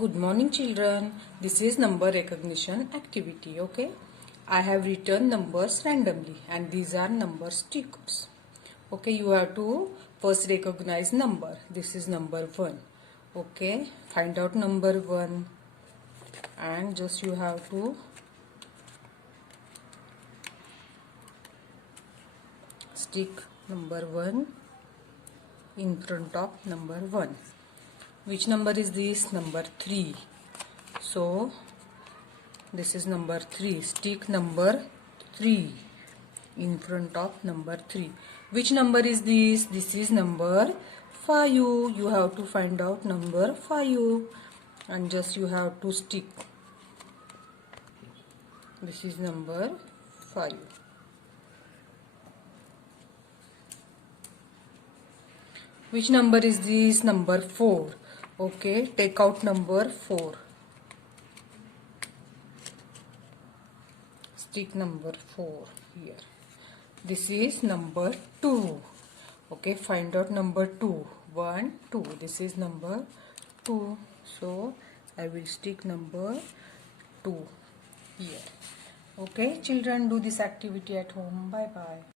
Good morning children. This is number recognition activity. Okay. I have written numbers randomly and these are number stickers. Okay. You have to first recognize number. This is number 1. Okay. Find out number 1 and just you have to stick number 1 in front of number 1. Which number is this? Number 3. So this is number 3. Stick number 3 in front of number 3. Which number is this? This is number 5. You have to find out number 5 and just you have to stick. This is number 5. Which number is this? Number 4. Okay, take out number 4. Stick number 4 here. This is number 2. Okay, find out number 2. 1, 2. This is number 2. So, I will stick number 2 here. Okay, children, do this activity at home. Bye-bye.